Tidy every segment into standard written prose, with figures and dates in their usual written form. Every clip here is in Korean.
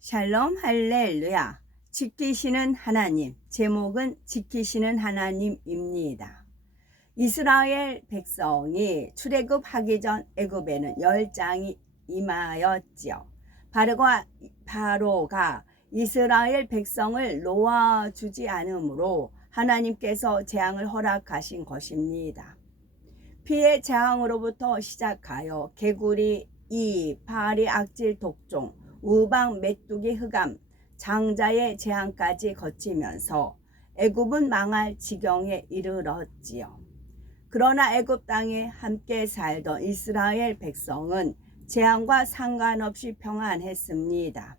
샬롬 할렐루야. 지키시는 하나님. 제목은 지키시는 하나님입니다. 이스라엘 백성이 출애굽하기 전 애굽에는 열장이 임하였지요. 바로가 이스라엘 백성을 놓아주지 않으므로 하나님께서 재앙을 허락하신 것입니다. 피해 재앙으로부터 시작하여 개구리, 이, 파리, 악질, 독종, 우방, 메뚜기, 흑암, 장자의 재앙까지 거치면서 애굽은 망할 지경에 이르렀지요. 그러나 애굽 땅에 함께 살던 이스라엘 백성은 재앙과 상관없이 평안했습니다.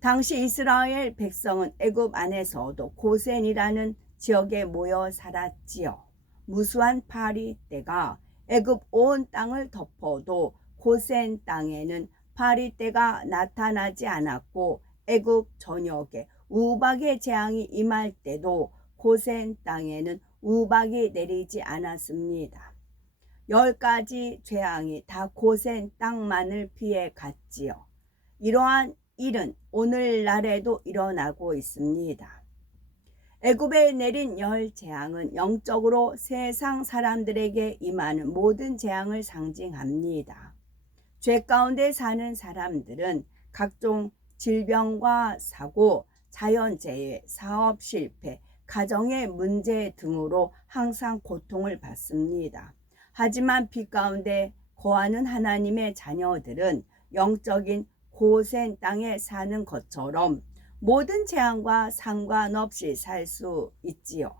당시 이스라엘 백성은 애굽 안에서도 고센이라는 지역에 모여 살았지요. 무수한 파리 떼가 애굽 온 땅을 덮어도 고센 땅에는 파리 떼가 나타나지 않았고, 애굽 전역에 우박의 재앙이 임할 때도 고센 땅에는 우박이 내리지 않았습니다. 10가지 재앙이 다 고센 땅만을 피해 갔지요. 이러한 일은 오늘날에도 일어나고 있습니다. 애굽에 내린 재앙은 영적으로 세상 사람들에게 임하는 모든 재앙을 상징합니다. 죄 가운데 사는 사람들은 각종 질병과 사고, 자연재해, 사업 실패, 가정의 문제 등으로 항상 고통을 받습니다. 하지만 빛 가운데 거하는 하나님의 자녀들은 영적인 고센 땅에 사는 것처럼 모든 재앙과 상관없이 살 수 있지요.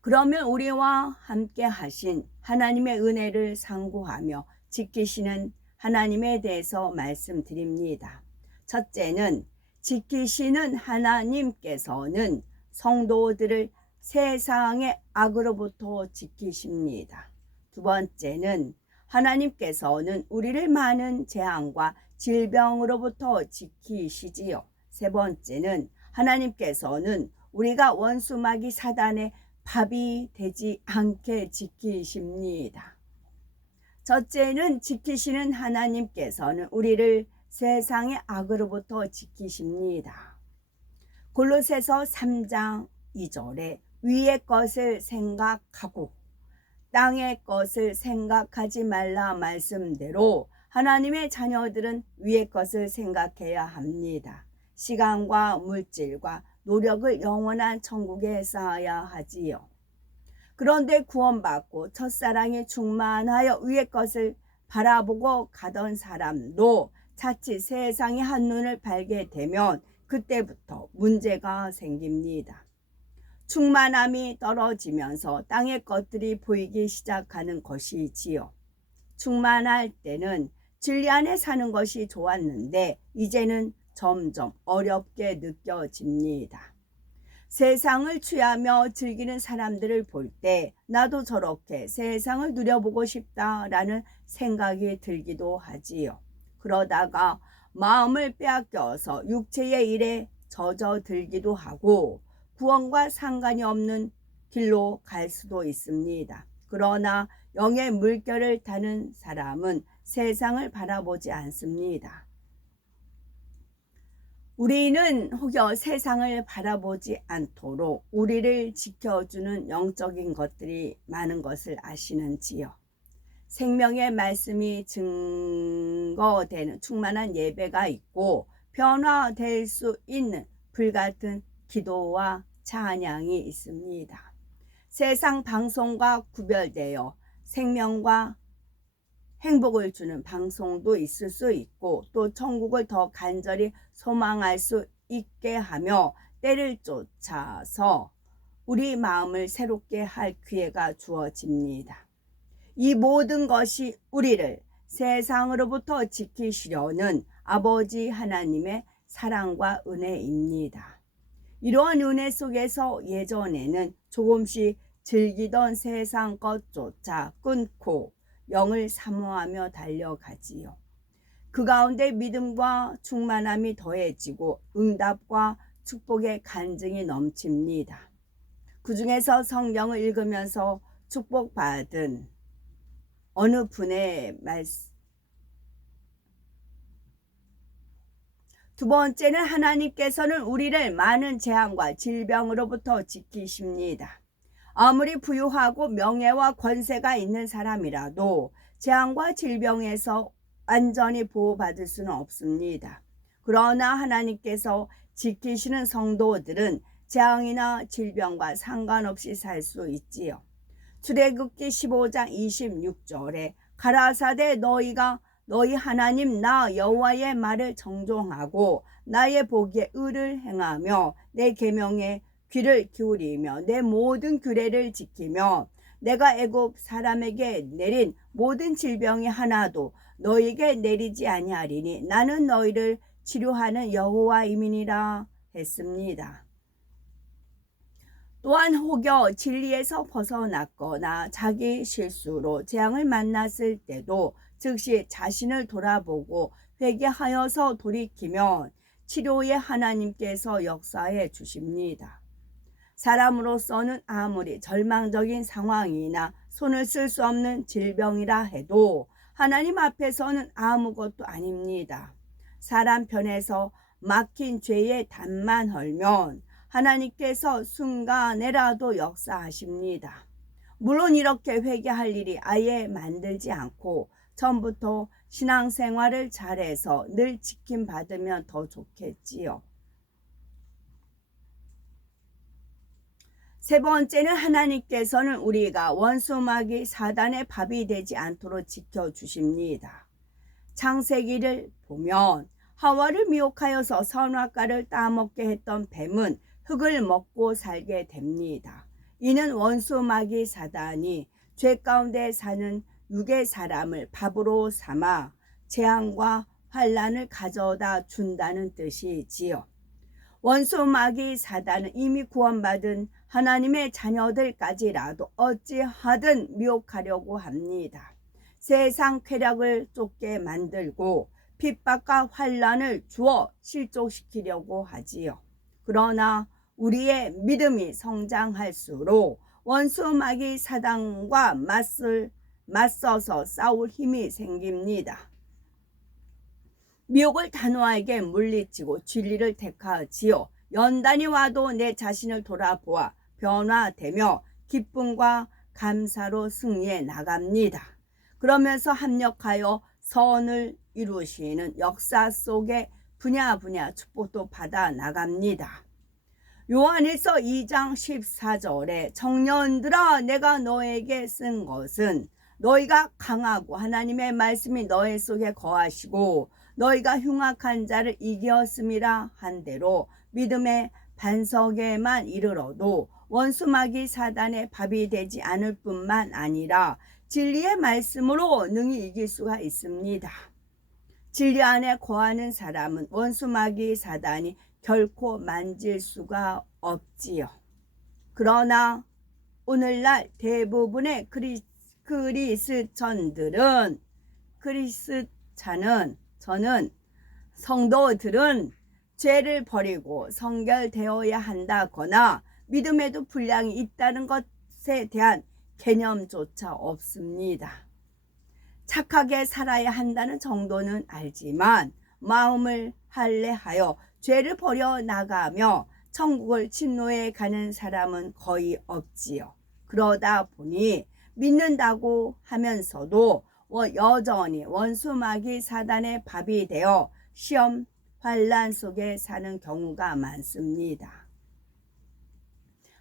그러면 우리와 함께 하신 하나님의 은혜를 상고하며 지키시는 하나님에 대해서 말씀드립니다. 첫째는 지키시는 하나님께서는 성도들을 세상의 악으로부터 지키십니다. 두 번째는 하나님께서는 우리를 많은 재앙과 질병으로부터 지키시지요. 세 번째는 하나님께서는 우리가 원수마귀 사단의 밥이 되지 않게 지키십니다. 첫째는 지키시는 하나님께서는 우리를 세상의 악으로부터 지키십니다. 골로새서 3장 2절에 위의 것을 생각하고 땅의 것을 생각하지 말라 말씀대로 하나님의 자녀들은 위의 것을 생각해야 합니다. 시간과 물질과 노력을 영원한 천국에 쌓아야 하지요. 그런데 구원받고 첫사랑에 충만하여 위의 것을 바라보고 가던 사람도 자칫 세상의 한눈을 팔게 되면 그때부터 문제가 생깁니다. 충만함이 떨어지면서 땅의 것들이 보이기 시작하는 것이지요. 충만할 때는 진리 안에 사는 것이 좋았는데 이제는 점점 어렵게 느껴집니다. 세상을 취하며 즐기는 사람들을 볼 때 나도 저렇게 세상을 누려보고 싶다라는 생각이 들기도 하지요. 그러다가 마음을 빼앗겨서 육체의 일에 젖어들기도 하고 구원과 상관이 없는 길로 갈 수도 있습니다. 그러나 영의 물결을 타는 사람은 세상을 바라보지 않습니다. 우리는 혹여 세상을 바라보지 않도록 우리를 지켜주는 영적인 것들이 많은 것을 아시는지요? 생명의 말씀이 증거되는 충만한 예배가 있고 변화될 수 있는 불같은 기도와 찬양이 있습니다. 세상 방송과 구별되어 생명과 행복을 주는 방송도 있을 수 있고 또 천국을 더 간절히 소망할 수 있게 하며 때를 쫓아서 우리 마음을 새롭게 할 기회가 주어집니다. 이 모든 것이 우리를 세상으로부터 지키시려는 아버지 하나님의 사랑과 은혜입니다. 이러한 은혜 속에서 예전에는 조금씩 즐기던 세상 것조차 끊고 영을 사모하며 달려가지요. 그 가운데 믿음과 충만함이 더해지고 응답과 축복의 간증이 넘칩니다. 그 중에서 성경을 읽으면서 축복받은 어느 분의 말씀, 두 번째는 하나님께서는 우리를 많은 재앙과 질병으로부터 지키십니다. 아무리 부유하고 명예와 권세가 있는 사람이라도 재앙과 질병에서 완전히 보호받을 수는 없습니다. 그러나 하나님께서 지키시는 성도들은 재앙이나 질병과 상관없이 살 수 있지요. 출애굽기 15장 26절에 가라사대 너희가 너희 하나님 나 여호와의 말을 정종하고 나의 보기에 의를 행하며 내 계명에 귀를 기울이며 내 모든 규례를 지키며 내가 애굽 사람에게 내린 모든 질병이 하나도 너희에게 내리지 아니하리니 나는 너희를 치료하는 여호와임이니라 했습니다. 또한 혹여 진리에서 벗어났거나 자기 실수로 재앙을 만났을 때도 즉시 자신을 돌아보고 회개하여서 돌이키면 치료의 하나님께서 역사해 주십니다. 사람으로서는 아무리 절망적인 상황이나 손을 쓸 수 없는 질병이라 해도 하나님 앞에서는 아무것도 아닙니다. 사람 편에서 막힌 죄의 단만 헐면 하나님께서 순간에라도 역사하십니다. 물론 이렇게 회개할 일이 아예 만들지 않고 처음부터 신앙생활을 잘해서 늘 지킴받으면 더 좋겠지요. 세 번째는 하나님께서는 우리가 원수마귀 사단의 밥이 되지 않도록 지켜주십니다. 창세기를 보면 하와를 미혹하여서 선악과를 따먹게 했던 뱀은 흙을 먹고 살게 됩니다. 이는 원수마귀 사단이 죄 가운데 사는 육의 사람을 밥으로 삼아 재앙과 환난을 가져다 준다는 뜻이지요. 원수마귀 사단은 이미 구원받은 하나님의 자녀들까지라도 어찌하든 미혹하려고 합니다. 세상 쾌락을 쫓게 만들고 핍박과 환난을 주어 실족시키려고 하지요. 그러나 우리의 믿음이 성장할수록 원수마귀 사단과 맞서서 싸울 힘이 생깁니다. 미혹을 단호하게 물리치고 진리를 택하지요. 연단이 와도 내 자신을 돌아보아 변화되며 기쁨과 감사로 승리해 나갑니다. 그러면서 합력하여 선을 이루시는 역사 속에 분야 축복도 받아 나갑니다. 요한일서 2장 14절에 청년들아 내가 너에게 쓴 것은 너희가 강하고 하나님의 말씀이 너희 속에 거하시고 너희가 흉악한 자를 이겼음이라 한 대로 믿음의 반석에만 이르러도 원수마귀 사단의 밥이 되지 않을 뿐만 아니라 진리의 말씀으로 능히 이길 수가 있습니다. 진리 안에 거하는 사람은 원수마귀 사단이 결코 만질 수가 없지요. 그러나 오늘날 대부분의 성도들은 죄를 버리고 성결되어야 한다거나 믿음에도 분량이 있다는 것에 대한 개념조차 없습니다. 착하게 살아야 한다는 정도는 알지만 마음을 할례하여 죄를 버려 나가며 천국을 침노해 가는 사람은 거의 없지요. 그러다 보니 믿는다고 하면서도 여전히 원수마귀 사단의 밥이 되어 시험, 환난 속에 사는 경우가 많습니다.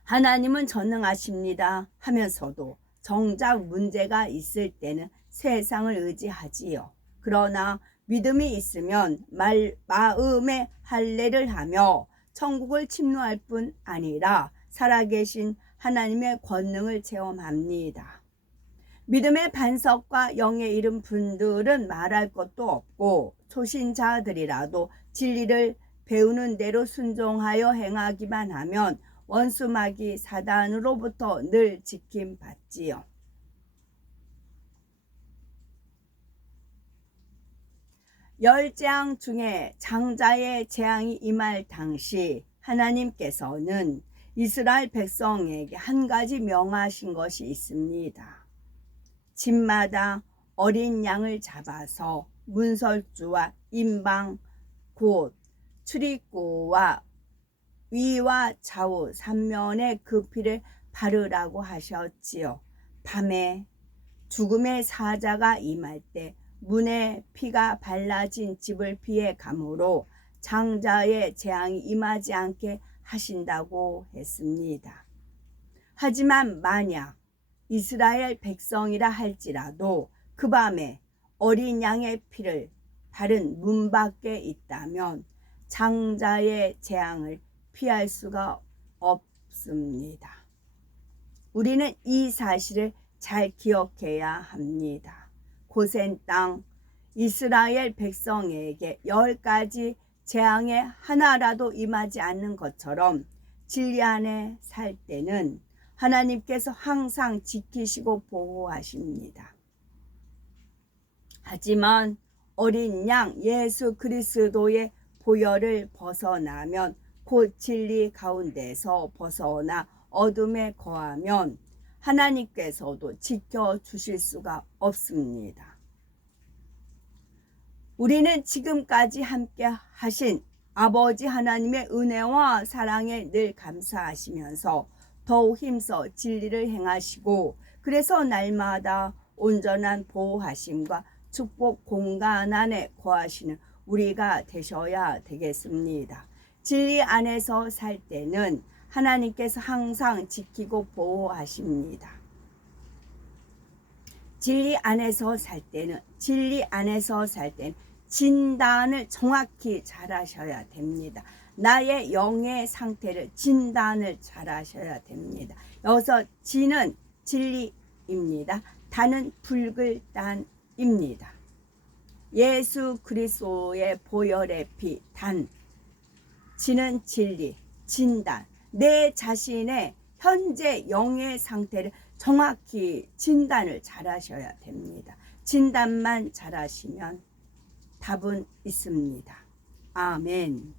하나님은 전능하십니다 하면서도 정작 문제가 있을 때는 세상을 의지하지요. 그러나 믿음이 있으면 마음의 할례를 하며 천국을 침노할 뿐 아니라 살아계신 하나님의 권능을 체험합니다. 믿음의 반석과 영에 이른 분들은 말할 것도 없고 초신자들이라도 진리를 배우는 대로 순종하여 행하기만 하면 원수마귀 사단으로부터 늘 지킴받지요. 열 재앙 중에 장자의 재앙이 임할 당시 하나님께서는 이스라엘 백성에게 한 가지 명하신 것이 있습니다. 집마다 어린 양을 잡아서 문설주와 임방 곧 출입구와 위와 좌우 3면에 그 피를 바르라고 하셨지요. 밤에 죽음의 사자가 임할 때 문에 피가 발라진 집을 피해 가므로 장자의 재앙이 임하지 않게 하신다고 했습니다. 하지만 만약 이스라엘 백성이라 할지라도 그 밤에 어린 양의 피를 바른 문 밖에 있다면 장자의 재앙을 피할 수가 없습니다. 우리는 이 사실을 잘 기억해야 합니다. 고센 땅 이스라엘 백성에게 10가지 재앙의 하나라도 임하지 않는 것처럼 진리 안에 살 때는 하나님께서 항상 지키시고 보호하십니다. 하지만 어린 양 예수 그리스도의 보혈을 벗어나면 곧 진리 가운데서 벗어나 어둠에 거하면 하나님께서도 지켜주실 수가 없습니다. 우리는 지금까지 함께 하신 아버지 하나님의 은혜와 사랑에 늘 감사하시면서 더욱 힘써 진리를 행하시고 그래서 날마다 온전한 보호하심과 축복 공간 안에 거하시는 우리가 되셔야 되겠습니다. 진리 안에서 살 때는 하나님께서 항상 지키고 보호하십니다. 진리 안에서 살 때는 진단을 정확히 잘 하셔야 됩니다. 나의 영의 상태를 진단을 잘 하셔야 됩니다. 여기서 진은 진리입니다. 단은 붉을 단입니다. 예수 그리스도의 보혈의 피, 단, 진은 진리, 진단. 내 자신의 현재 영의 상태를 정확히 진단을 잘 하셔야 됩니다. 진단만 잘 하시면 답은 있습니다. 아멘.